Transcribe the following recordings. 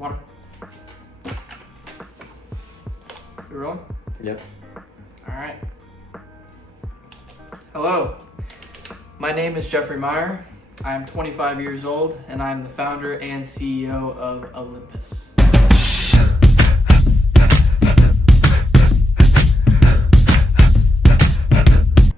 Water. You rolling? Yep. All right. Hello. My name is Jeffrey Meyer. I am 25 years old, and I am the founder and CEO of Olympus.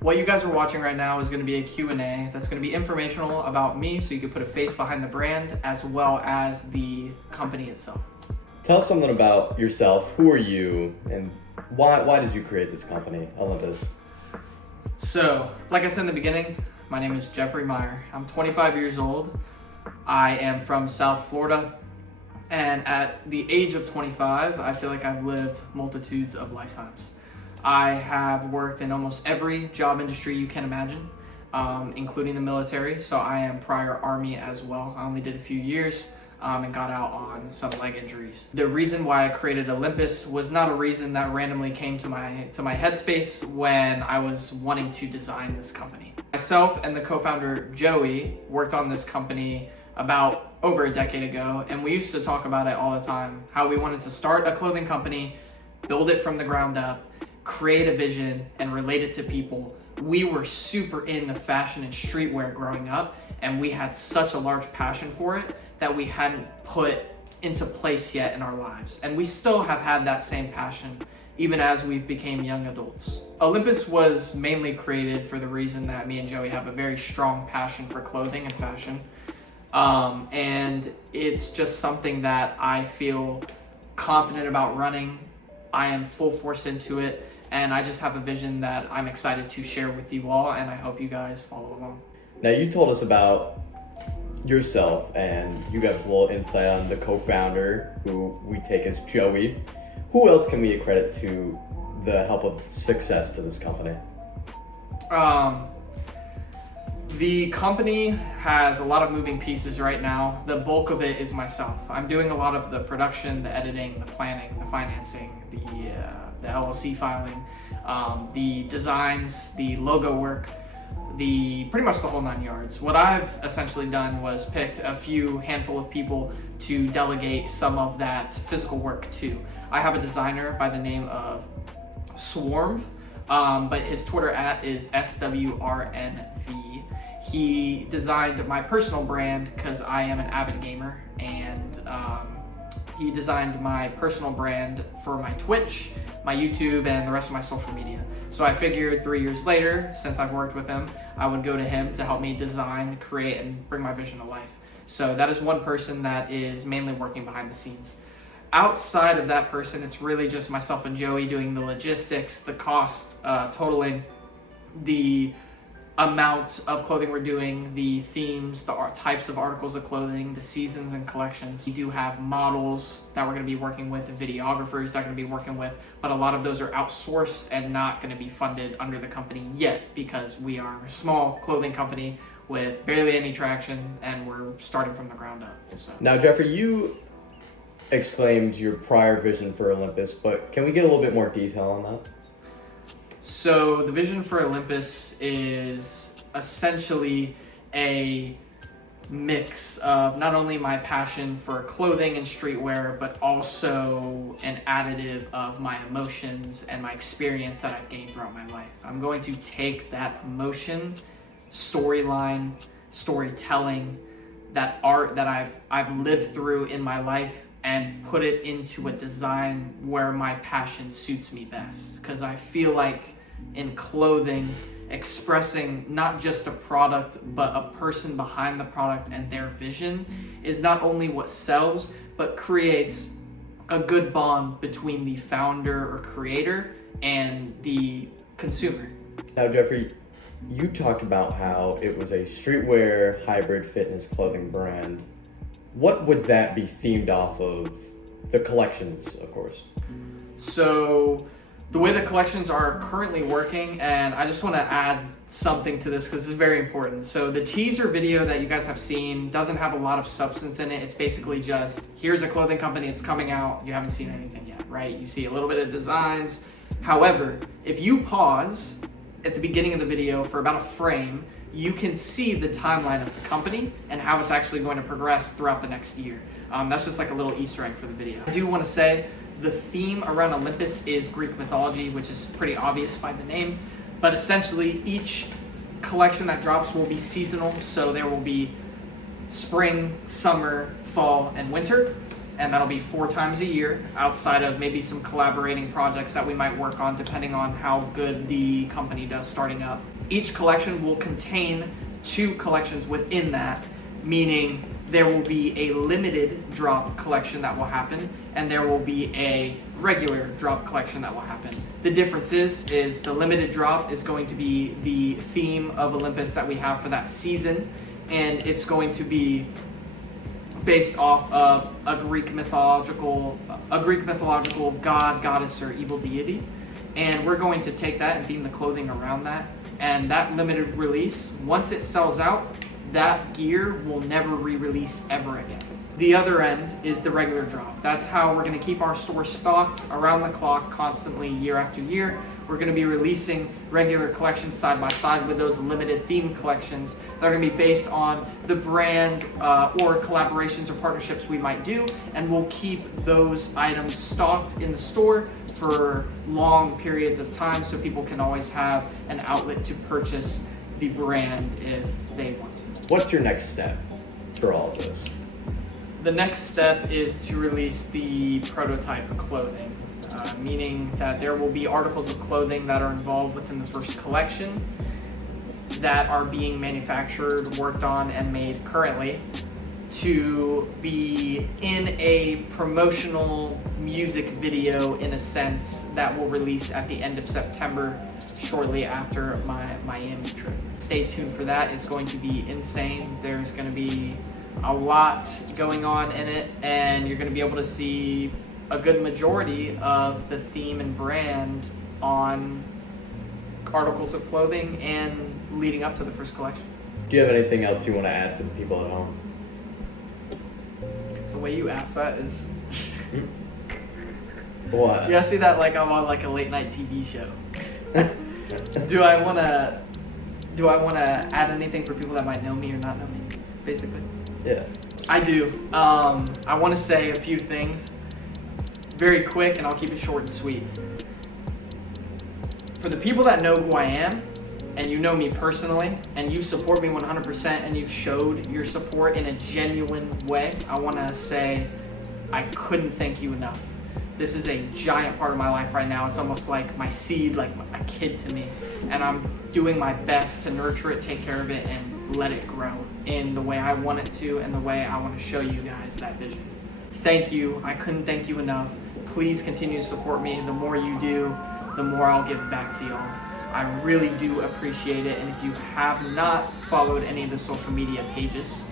What you guys are watching right now is going to be a Q&A that's going to be informational about me, so you can put a face behind the brand as well as the company itself. Tell us something about yourself. Who are you, and why did you create this company, Olympus? So, like I said in the beginning, my name is Jeffrey Meyer. I'm 25 years old. I am from South Florida. And at the age of 25, I feel like I've lived multitudes of lifetimes. I have worked in almost every job industry you can imagine, including the military. So I am prior Army as well. I only did a few years and got out on some leg injuries. The reason why I created Olympus was not a reason that randomly came to my headspace when I was wanting to design this company. Myself and the co-founder Joey worked on this company about over a decade ago, and we used to talk about it all the time, how we wanted to start a clothing company, build it from the ground up, create a vision, and relate it to people. We were super into fashion and streetwear growing up, and we had such a large passion for it that we hadn't put into place yet in our lives. And we still have had that same passion even as we became young adults. Olympus was mainly created for the reason that me and Joey have a very strong passion for clothing and fashion. And it's just something that I feel confident about running. I am full force into it, and I just have a vision that I'm excited to share with you all, and I hope you guys follow along. Now, you told us about yourself, and you gave us a little insight on the co-founder, who we take as Joey. Who else can we accredit to the help of success to this company? The company has a lot of moving pieces right now. The bulk of it is myself. I'm doing a lot of the production, the editing, the planning, the financing, the LLC filing, the designs, the logo work, pretty much the whole 9 yards. What I've essentially done was picked a handful of people to delegate some of that physical work to. I have a designer by the name of Swarm, but his Twitter @ is SWRNV. He designed my personal brand because I am an avid gamer, and he designed my personal brand for my Twitch, my YouTube, and the rest of my social media. So I figured 3 years later, since I've worked with him, I would go to him to help me design, create, and bring my vision to life. So that is one person that is mainly working behind the scenes. Outside of that person, it's really just myself and Joey doing the logistics, the cost, totaling, the amount of clothing we're doing, the themes, the types of articles of clothing, the seasons and collections. We do have models that we're going to be working with, videographers that we're going to be working with, but a lot of those are outsourced and not going to be funded under the company yet because we are a small clothing company with barely any traction, and we're starting from the ground up. So. Now, Jeffrey, you exclaimed your prior vision for Olympus, but can we get a little bit more detail on that? So the vision for Olympus is essentially a mix of not only my passion for clothing and streetwear, but also an additive of my emotions and my experience that I've gained throughout my life. I'm going to take that emotion, storyline, storytelling, that art that I've lived through in my life, and put it into a design where my passion suits me best. Because I feel like in clothing, expressing not just a product, but a person behind the product and their vision is not only what sells, but creates a good bond between the founder or creator and the consumer. Now, Jeffrey, you talked about how it was a streetwear hybrid fitness clothing brand. What would that be themed off of? The collections, of course. So the way the collections are currently working, and I just want to add something to this because it's very important. So the teaser video that you guys have seen doesn't have a lot of substance in it. It's basically just, here's a clothing company, it's coming out, you haven't seen anything yet, right? You see a little bit of designs. However, if you pause at the beginning of the video, for about a frame, you can see the timeline of the company and how it's actually going to progress throughout the next year. That's just like a little Easter egg for the video. I do want to say the theme around Olympus is Greek mythology, which is pretty obvious by the name, but essentially each collection that drops will be seasonal, so there will be spring, summer, fall, and winter, and that'll be 4 times a year, outside of maybe some collaborating projects that we might work on depending on how good the company does starting up. Each collection will contain 2 collections within that, meaning there will be a limited drop collection that will happen, and there will be a regular drop collection that will happen. The difference is the limited drop is going to be the theme of Olympus that we have for that season, and it's going to be based off of a Greek mythological god, goddess, or evil deity. And we're going to take that and theme the clothing around that. And that limited release, once it sells out, that gear will never re-release ever again. The other end is the regular drop. That's how we're going to keep our store stocked around the clock constantly year after year. We're going to be releasing regular collections side by side with those limited theme collections that are going to be based on the brand or collaborations or partnerships we might do, and we'll keep those items stocked in the store for long periods of time so people can always have an outlet to purchase the brand if they want to. What's your next step for all of this? The next step is to release the prototype clothing, meaning that there will be articles of clothing that are involved within the first collection that are being manufactured, worked on, and made currently to be in a promotional music video, in a sense, that will release at the end of September, shortly after my Miami trip. Stay tuned for that. It's going to be insane. There's going to be a lot going on in it, and you're going to be able to see a good majority of the theme and brand on articles of clothing and leading up to the first collection. Do you have anything else you want to add for the people at home? The way you ask that is What? yeah, I see that like I'm on like a late night TV show. Do I wanna add anything for people that might know me or not know me, basically? Yeah. I do. I want to say a few things very quick, and I'll keep it short and sweet. For the people that know who I am, and you know me personally, and you support me 100%, and you've showed your support in a genuine way, I want to say I couldn't thank you enough. This is a giant part of my life right now. It's almost like my seed, like a kid to me, and I'm doing my best to nurture it, take care of it, and let it grow in the way I want it to and the way I want to show you guys that vision. Thank you. I couldn't thank you enough. Please continue to support me. The more you do, the more I'll give back to y'all. I really do appreciate it. And if you have not followed any of the social media pages,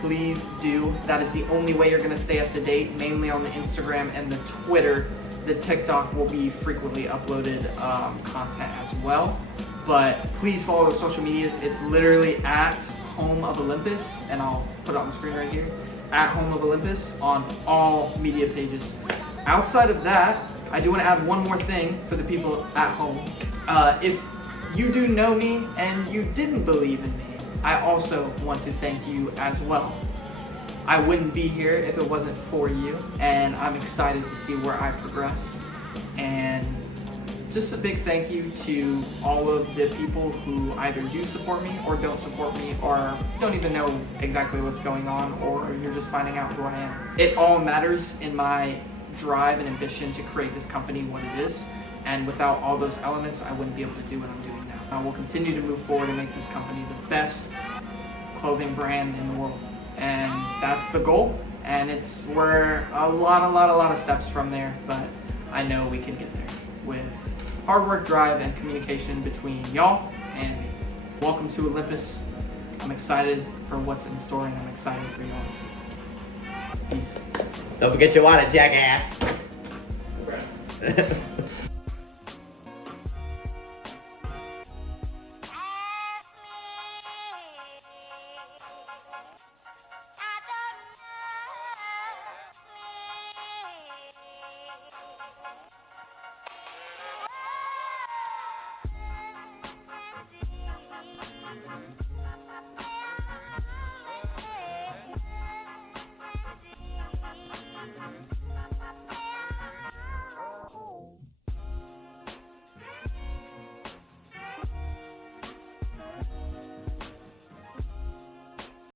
please do. That is the only way you're going to stay up to date, mainly on the Instagram and the Twitter. The TikTok will be frequently uploaded content as well. But please follow the social medias. It's literally at Home of Olympus, and I'll put it on the screen right here, at Home of Olympus on all media pages. Outside of that, I do want to add one more thing for the people at home. If you do know me and you didn't believe in me, I also want to thank you as well. I wouldn't be here if it wasn't for you, and I'm excited to see where I progress. And just a big thank you to all of the people who either do support me or don't support me or don't even know exactly what's going on, or you're just finding out who I am. It all matters in my drive and ambition to create this company what it is, and without all those elements, I wouldn't be able to do what I'm doing now. I will continue to move forward and make this company the best clothing brand in the world, and that's the goal. And we're a lot of steps from there, but I know we can get there with hard work, drive, and communication between y'all and me. Welcome to Olympus. I'm excited for what's in store, and I'm excited for y'all to see. Peace. Don't forget your wallet, jackass.